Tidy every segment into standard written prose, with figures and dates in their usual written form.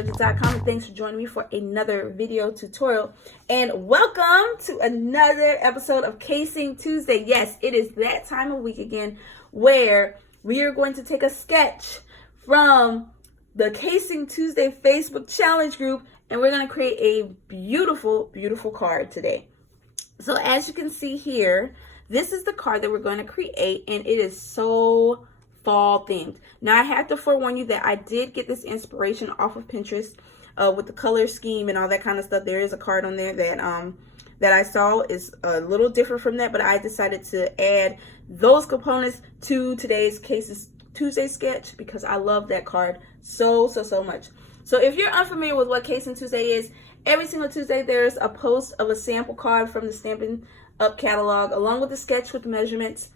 subject.com, and thanks for joining me for another video tutorial. And welcome to another episode of Casing Tuesday. Yes, it is that time of week again where we are going to take a sketch from the Casing Tuesday Facebook challenge group, and we're going to create a beautiful, beautiful card today. So as you can see here, this is the card that we're going to create, and it is so fall themed. Now I have to forewarn you that I did get this inspiration off of Pinterest with the color scheme and all that kind of stuff. There is a card on there that I saw is a little different from that, but I decided to add those components to today's Cases Tuesday sketch because I love that card so much. So if you're unfamiliar with what Casing Tuesday is, every single Tuesday there's a post of a sample card from the Stampin' Up catalog along with the sketch with measurements.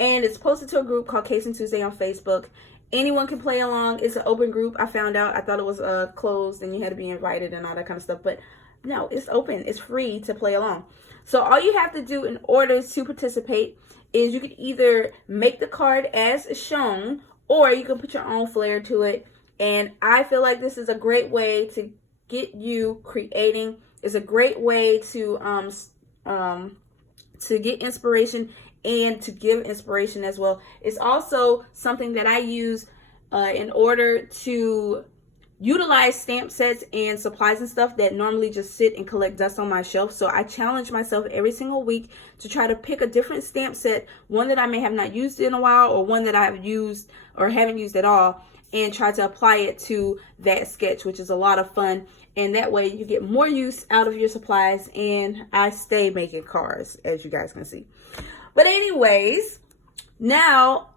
And it's posted to a group called Casing Tuesday on Facebook. Anyone can play along. It's an open group. I found out. I thought it was closed and you had to be invited and all that kind of stuff. But no, it's open. It's free to play along. So all you have to do in order to participate is you can either make the card as shown or you can put your own flair to it. And I feel like this is a great way to get you creating. It's a great way to get inspiration and to give inspiration as well. It's also something that I use in order to utilize stamp sets and supplies and stuff that normally just sit and collect dust on my shelf. So I challenge myself every single week to try to pick a different stamp set, one that I may have not used in a while or one that I've used or haven't used at all, and try to apply it to that sketch, which is a lot of fun. And that way you get more use out of your supplies, and I stay making cards, as you guys can see. But anyways, now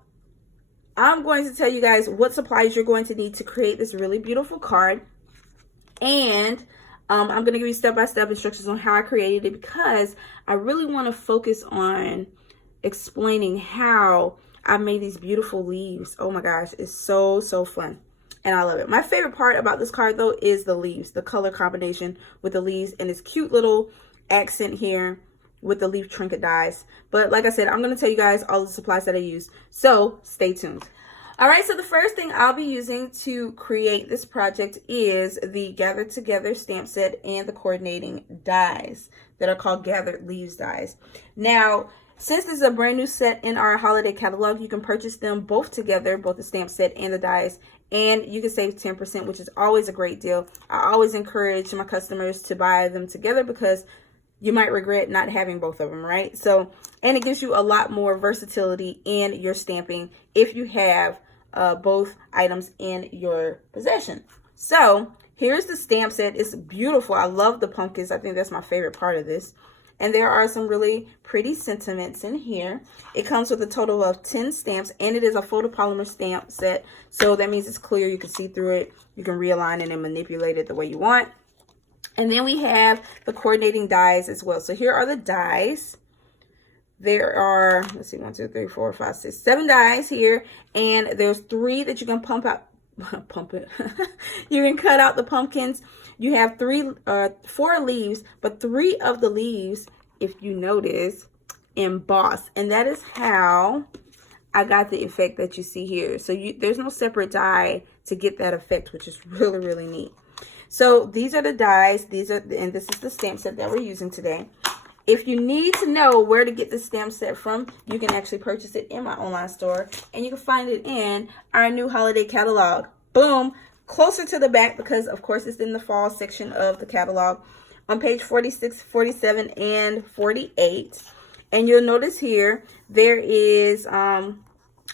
I'm going to tell you guys what supplies you're going to need to create this really beautiful card. And I'm going to give you step-by-step instructions on how I created it because I really want to focus on explaining how I made these beautiful leaves. Oh my gosh, it's so fun. And I love it. My favorite part about this card though is the leaves, the color combination with the leaves and this cute little accent here with the leaf trinket dies. But like I said, I'm going to tell you guys all the supplies that I use. So stay tuned. All right, so the first thing I'll be using to create this project is the Gathered Together stamp set and the coordinating dies that are called Gathered Leaves dies. Now, since this is a brand new set in our holiday catalog, you can purchase them both together, both the stamp set and the dies, and you can save 10%, which is always a great deal. I always encourage my customers to buy them together because you might regret not having both of them, right? So, and it gives you a lot more versatility in your stamping if you have both items in your possession. So, here's the stamp set. It's beautiful. I love the pumpkins. I think that's my favorite part of this. And there are some really pretty sentiments in here. It comes with a total of 10 stamps, and it is a photopolymer stamp set. So that means it's clear. You can see through it. You can realign it and manipulate it the way you want. And then we have the coordinating dies as well. So here are the dies. There are, let's see, 1, 2, 3, 4, 5, 6, 7 dies here. And there's 3 that you can pump out. Pump it. You can cut out the pumpkins. You have 4 leaves, but 3 of the leaves, if you notice, emboss. And that is how I got the effect that you see here. So there's no separate die to get that effect, which is really neat. So these are the dies. And this is the stamp set that we're using today. If you need to know where to get the stamp set from, you can actually purchase it in my online store. And you can find it in our new holiday catalog. Boom. Closer to the back because, of course, it's in the fall section of the catalog. On page 46, 47, and 48. And you'll notice here, there is,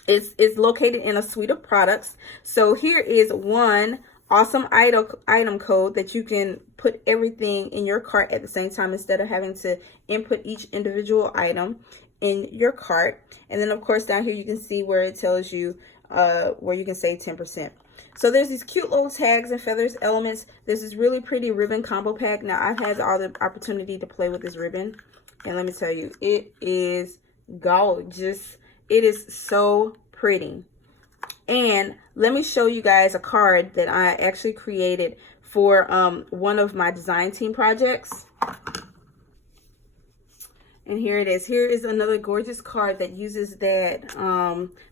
it's located in a suite of products. So here is one awesome item code that you can put everything in your cart at the same time instead of having to input each individual item in your cart. And then of course down here you can see where it tells you where you can save 10%. So there's these cute little tags and feathers elements. There's this really pretty ribbon combo pack. Now I've had all the opportunity to play with this ribbon, and let me tell you, it is gorgeous. It is so pretty. And let me show you guys a card that I actually created for one of my design team projects. And here it is. Here is another gorgeous card that uses that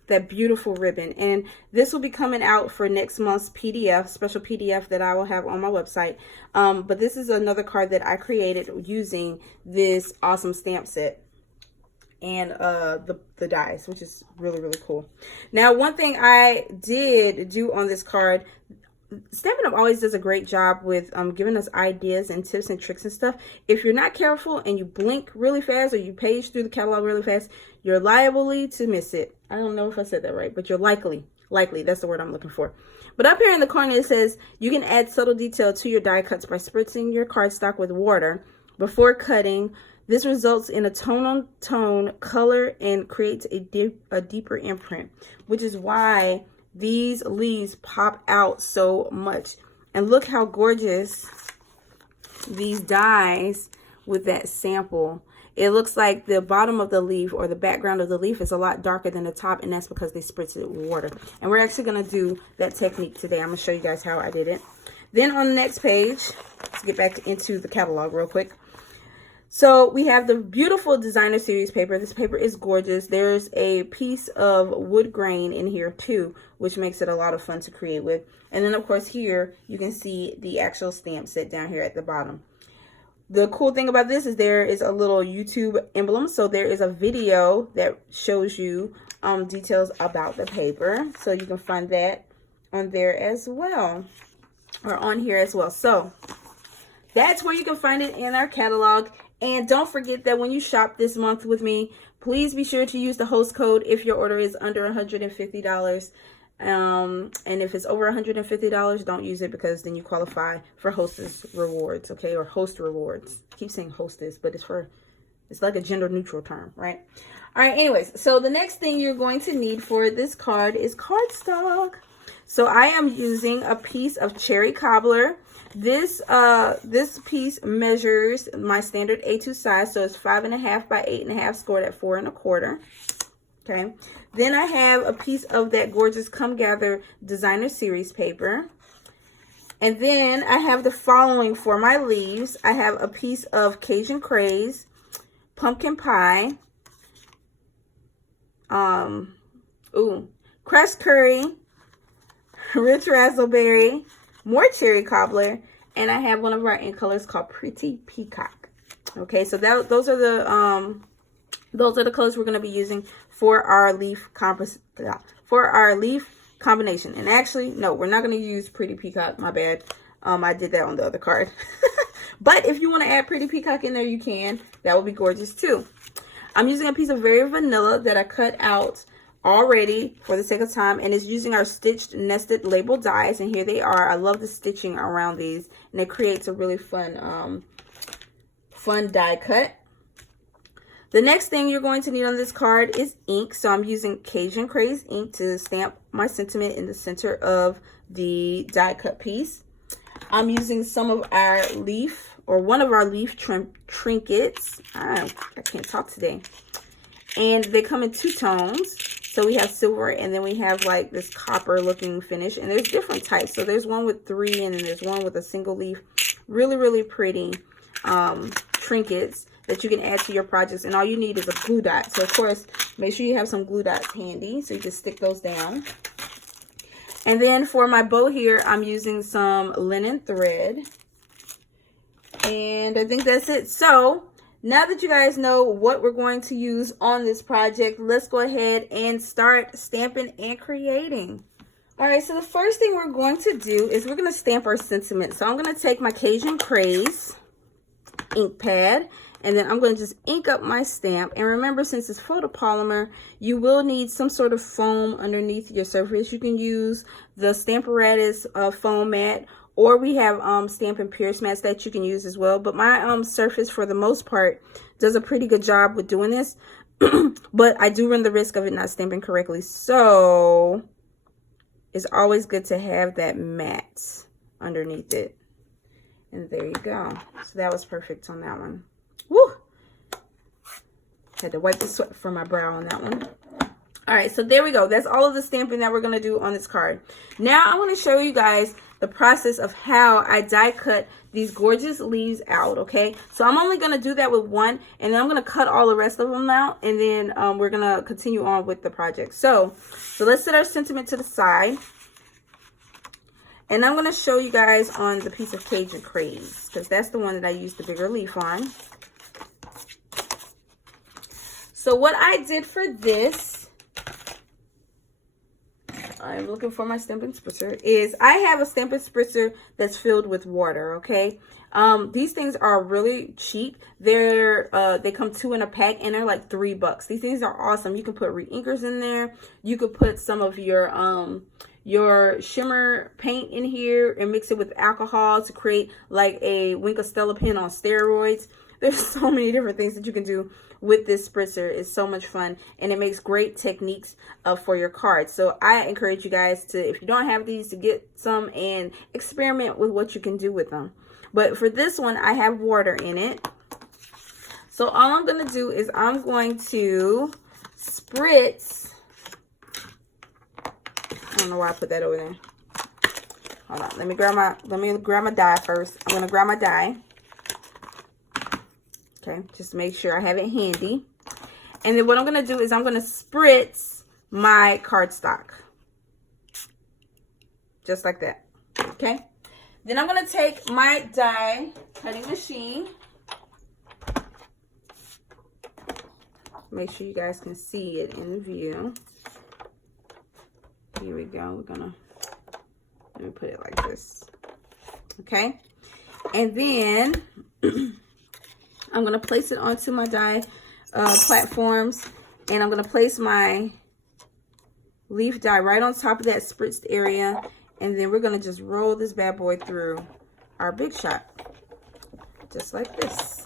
that beautiful ribbon. And this will be coming out for next month's PDF, special PDF that I will have on my website. But this is another card that I created using this awesome stamp set and the dies, which is really, really cool. Now, one thing I did do on this card, Stampin' Up! Always does a great job with giving us ideas and tips and tricks and stuff. If you're not careful and you blink really fast or you page through the catalog really fast, you're liable to miss it. I don't know if I said that right, but you're likely, that's the word I'm looking for. But up here in the corner it says, you can add subtle detail to your die cuts by spritzing your cardstock with water before cutting. This results in a tone-on-tone color and creates a deeper imprint, which is why these leaves pop out so much. And look how gorgeous these dies with that sample. It looks like the bottom of the leaf or the background of the leaf is a lot darker than the top, and that's because they spritz it with water. And we're actually going to do that technique today. I'm going to show you guys how I did it. Then on the next page, let's get back into the catalog real quick. So we have the beautiful designer series paper. This paper is gorgeous. There's a piece of wood grain in here too, which makes it a lot of fun to create with. And then of course here you can see the actual stamp set down here at the bottom. The cool thing about this is there is a little YouTube emblem. So there is a video that shows you details about the paper. So you can find that on there as well, or on here as well. So that's where you can find it in our catalog. And don't forget that when you shop this month with me, please be sure to use the host code if your order is under $150. And if it's over $150, don't use it, because then you qualify for hostess rewards, okay? Or host rewards. I keep saying hostess, but it's like a gender neutral term, right? All right, anyways, so the next thing you're going to need for this card is cardstock. So I am using a piece of cherry cobbler. This piece measures my standard A2 size, so it's 5.5 by 8.5, scored at 4 1/4. Okay. Then I have a piece of that gorgeous Come Gather designer series paper. And then I have the following for my leaves. I have a piece of Cajun Craze, pumpkin pie, crushed curry, rich raspberry, more cherry cobbler, and I have one of our ink colors called Pretty Peacock. Okay, so those are the colors we're going to be using for our leaf combination. And actually, no, we're not going to use Pretty Peacock. My bad. I did that on the other card. But if you want to add Pretty Peacock in there, you can. That would be gorgeous too. I'm using a piece of Very Vanilla that I cut out already for the sake of time, and it's using our stitched nested label dies, and here they are. I love the stitching around these, and it creates a really fun die cut. The next thing you're going to need on this card is ink. So I'm using Cajun Craze ink to stamp my sentiment in the center of the die cut piece. I'm using some of our leaf, or one of our leaf trinkets. I can't talk today. And they come in 2 tones. So we have silver, and then we have like this copper looking finish. And there's different types. So there's one with 3, and then there's one with a single leaf. Really, really pretty trinkets that you can add to your projects. And all you need is a glue dot. So of course, make sure you have some glue dots handy so you can stick those down. And then for my bow here, I'm using some linen thread. And I think that's it. So now that you guys know what we're going to use on this project, let's go ahead and start stamping and creating. All right, so the first thing we're going to do is we're going to stamp our sentiment. So I'm going to take my Cajun Craze ink pad, and then I'm going to just ink up my stamp. And remember, since it's photopolymer, you will need some sort of foam underneath your surface. You can use the Stamparatus foam mat, or we have Stampin' Pierce mats that you can use as well. But my surface, for the most part, does a pretty good job with doing this. But I do run the risk of it not stamping correctly. So it's always good to have that mat underneath it. And there you go. So that was perfect on that one. Woo! Had to wipe the sweat from my brow on that one. All right, so there we go. That's all of the stamping that we're going to do on this card. Now I want to show you guys the process of how I die cut these gorgeous leaves out, okay? So I'm only going to do that with one, and then I'm going to cut all the rest of them out, and then we're going to continue on with the project. So let's set our sentiment to the side. And I'm going to show you guys on the piece of Cajun Craze, because that's the one that I used the bigger leaf on. So what I did for this, I'm looking for my Stampin' Spritzer, is I have a Stampin' Spritzer that's filled with water, okay? These things are really cheap. They come 2 in a pack, and they're like $3. These things are awesome. You can put re-inkers in there. You could put some of your shimmer paint in here and mix it with alcohol to create like a Wink of Stella pen on steroids. There's so many different things that you can do with this spritzer. It's so much fun, and it makes great techniques for your cards. So I encourage you guys to, if you don't have these, to get some and experiment with what you can do with them. But for this one, I have water in it. So all I'm going to do is I'm going to spritz. I don't know why I put that over there. Hold on. Let me grab my die first. I'm going to grab my die. Okay, just to make sure I have it handy. And then what I'm going to do is I'm going to spritz my cardstock. Just like that. Okay. Then I'm going to take my die cutting machine. Make sure you guys can see it in view. Here we go. Let me put it like this. Okay. And then I'm going to place it onto my die platforms, and I'm going to place my leaf die right on top of that spritzed area, and then we're going to just roll this bad boy through our Big Shot, just like this.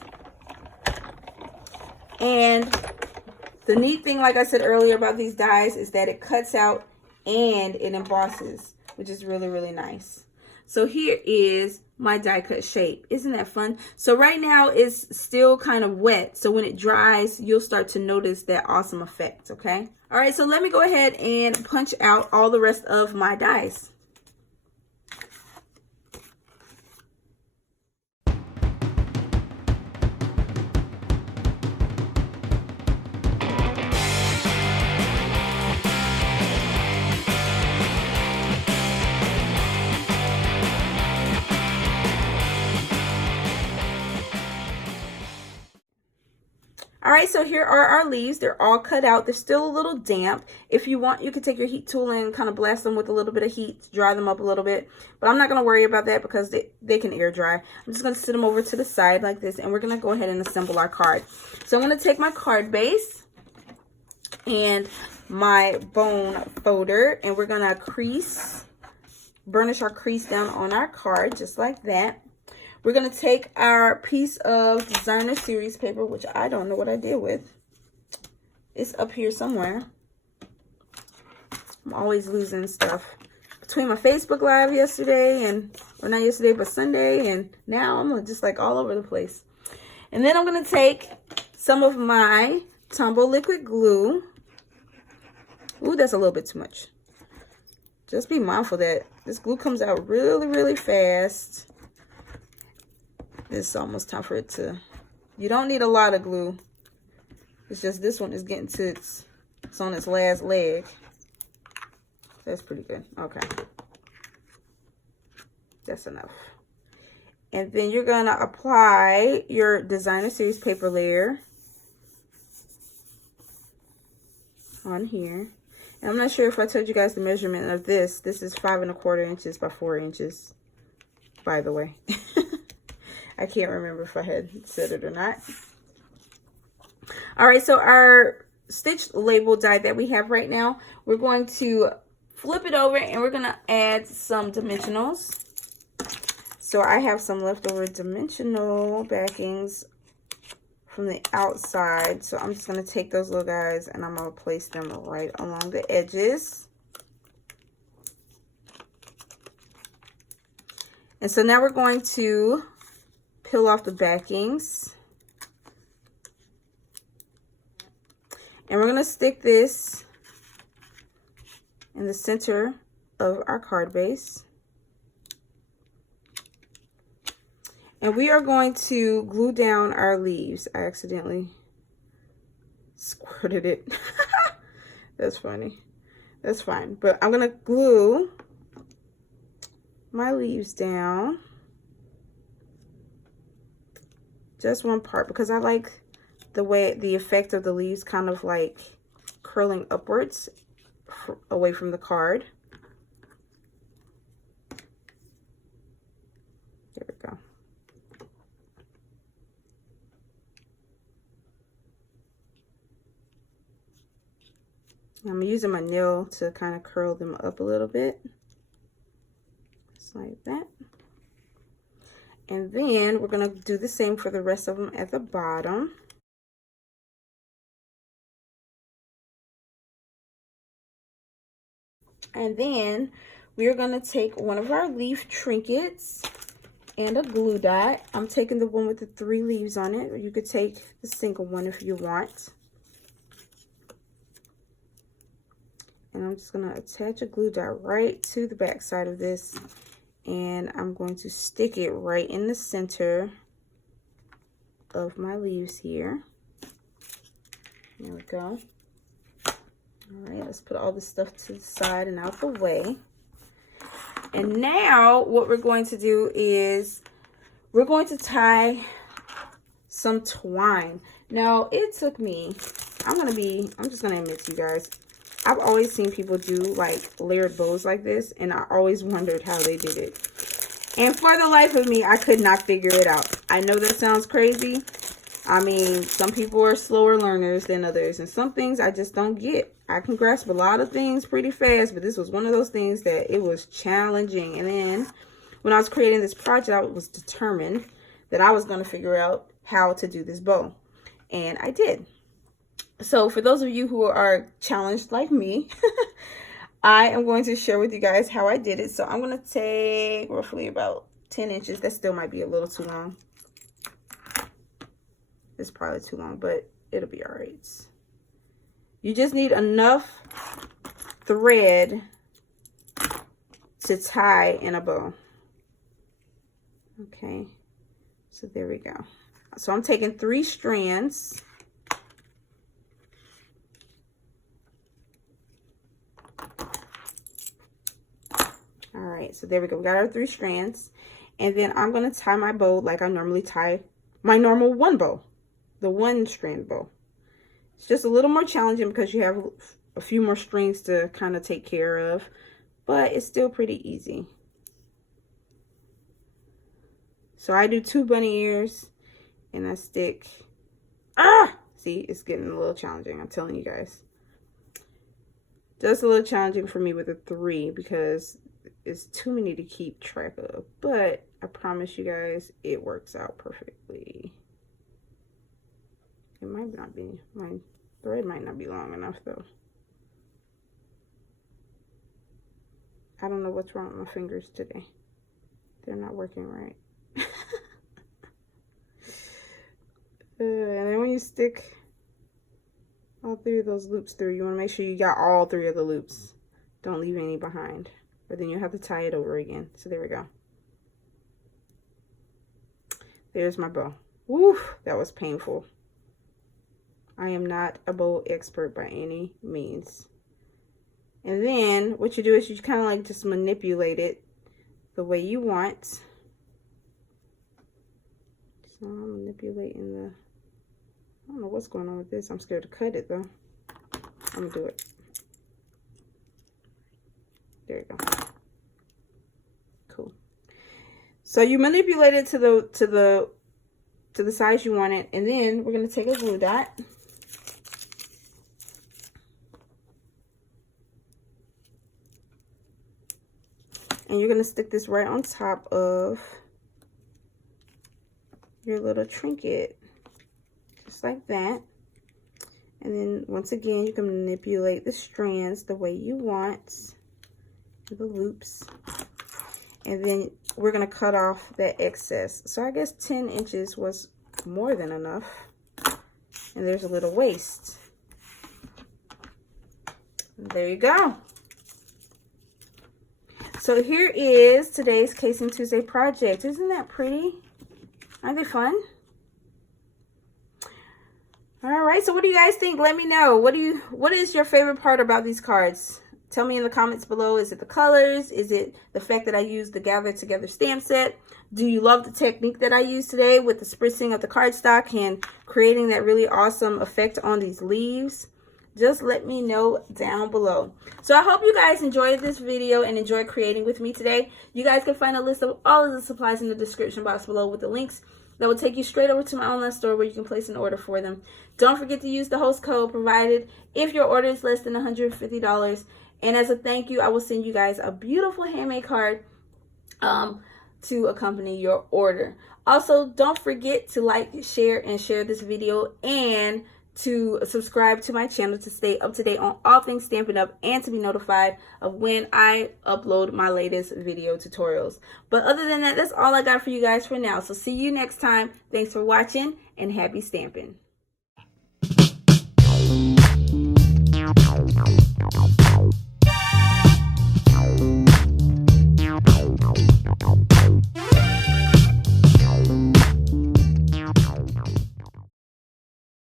And the neat thing, like I said earlier about these dies, is that it cuts out and it embosses, which is really, really nice. So here is my die cut shape. Isn't that fun? So right now it's still kind of wet. So when it dries, you'll start to notice that awesome effect, okay? All right, so let me go ahead and punch out all the rest of my dies. All right, so here are our leaves. They're all cut out. They're still a little damp. If you want, you can take your heat tool and kind of blast them with a little bit of heat to dry them up a little bit. But I'm not going to worry about that because they can air dry. I'm just going to sit them over to the side like this, and we're going to go ahead and assemble our card. So I'm going to take my card base and my bone folder, and we're going to burnish our crease down on our card just like that. We're going to take our piece of designer series paper, which I don't know what I did with. It's up here somewhere. I'm always losing stuff. Between my Facebook Live yesterday or not yesterday, but Sunday, and now I'm just like all over the place. And then I'm going to take some of my Tombow liquid glue. Ooh, that's a little bit too much. Just be mindful that this glue comes out really, really fast. It's almost time for it to, you don't need a lot of glue. It's just this one is getting to it's on its last leg. That's pretty good. Okay. That's enough. And then you're going to apply your designer series paper layer on here. And I'm not sure if I told you guys the measurement of this. This is 5 1/4 inches by 4 inches, by the way. I can't remember if I had said it or not. All right, so our stitch label die that we have right now, we're going to flip it over and we're going to add some dimensionals. So I have some leftover dimensional backings from the outside. So I'm just going to take those little guys and I'm going to place them right along the edges. And so now we're going to peel off the backings. And we're going to stick this in the center of our card base. And we are going to glue down our leaves. I accidentally squirted it. That's funny. That's fine. But I'm going to glue my leaves down. Just one part, because I like the way the effect of the leaves kind of like curling upwards away from the card. There we go. I'm using my nail to kind of curl them up a little bit. Just like that. And then we're going to do the same for the rest of them at the bottom. And then we're going to take one of our leaf trinkets and a glue dot. I'm taking the one with the 3 leaves on it, or you could take the single one if you want. And I'm just going to attach a glue dot right to the back side of this. And I'm going to stick it right in the center of my leaves here. There we go. All right, let's put all this stuff to the side and out the way. And now what we're going to do is we're going to tie some twine. Now, it took me, I'm just going to admit to you guys, I've always seen people do like layered bows like this, and I always wondered how they did it. And for the life of me, I could not figure it out. I know that sounds crazy. I mean, some people are slower learners than others, and some things I just don't get. I can grasp a lot of things pretty fast, but this was one of those things that it was challenging. And then when I was creating this project, I was determined that I was going to figure out how to do this bow. And I did. So for those of you who are challenged like me, I am going to share with you guys how I did it. So I'm going to take roughly about 10 inches. That still might be a little too long. It's probably too long, but it'll be all right. You just need enough thread to tie in a bow. Okay, so there we go. So I'm taking 3 strands. All right, so there we go. We got our 3 strands. And then I'm going to tie my bow like I normally tie my normal one bow, the 1 strand bow. It's just a little more challenging because you have a few more strings to kind of take care of, but it's still pretty easy. So I do 2 bunny ears and I stick, see, it's getting a little challenging. I'm telling you guys. Just a little challenging for me with a 3 because it's too many to keep track of, but I promise you guys it works out perfectly. It might not be, my thread might not be long enough though. I don't know what's wrong with my fingers today. They're not working right. And then when you stick all 3 of those loops through, you want to make sure you got all 3 of the loops. Don't leave any behind, or then you'll have to tie it over again. So there we go. There's my bow. Woo, that was painful. I am not a bow expert by any means. And then what you do is you kind of like just manipulate it the way you want. So I'm manipulating the, I don't know what's going on with this. I'm scared to cut it though. I'm gonna do it. There you go. Cool. So you manipulate it to the size you want it, and then we're gonna take a glue dot. And you're going to stick this right on top of your little trinket. Just like that. And then once again, you can manipulate the strands the way you want. The loops. And then we're going to cut off that excess. So I guess 10 inches was more than enough. And there's a little waist. And there you go. So here is today's Casing Tuesday project. Isn't that pretty? Aren't they fun? All right, so what do you guys think? Let me know. What is your favorite part about these cards? Tell me in the comments below. Is it the colors? Is it the fact that I used the Gather Together stamp set? Do you love the technique that I used today with the spritzing of the cardstock and creating that really awesome effect on these leaves? Just let me know down below. So I hope you guys enjoyed this video and enjoyed creating with me today. You guys can find a list of all of the supplies in the description box below with the links that will take you straight over to my online store where you can place an order for them. Don't forget to use the host code provided if your order is less than $150. And as a thank you, I will send you guys a beautiful handmade card to accompany your order. Also, don't forget to like, share this video, and to subscribe to my channel to stay up to date on all things Stampin' Up! And to be notified of when I upload my latest video tutorials. But other than that, that's all I got for you guys for now. So see you next time. Thanks for watching, and happy stamping.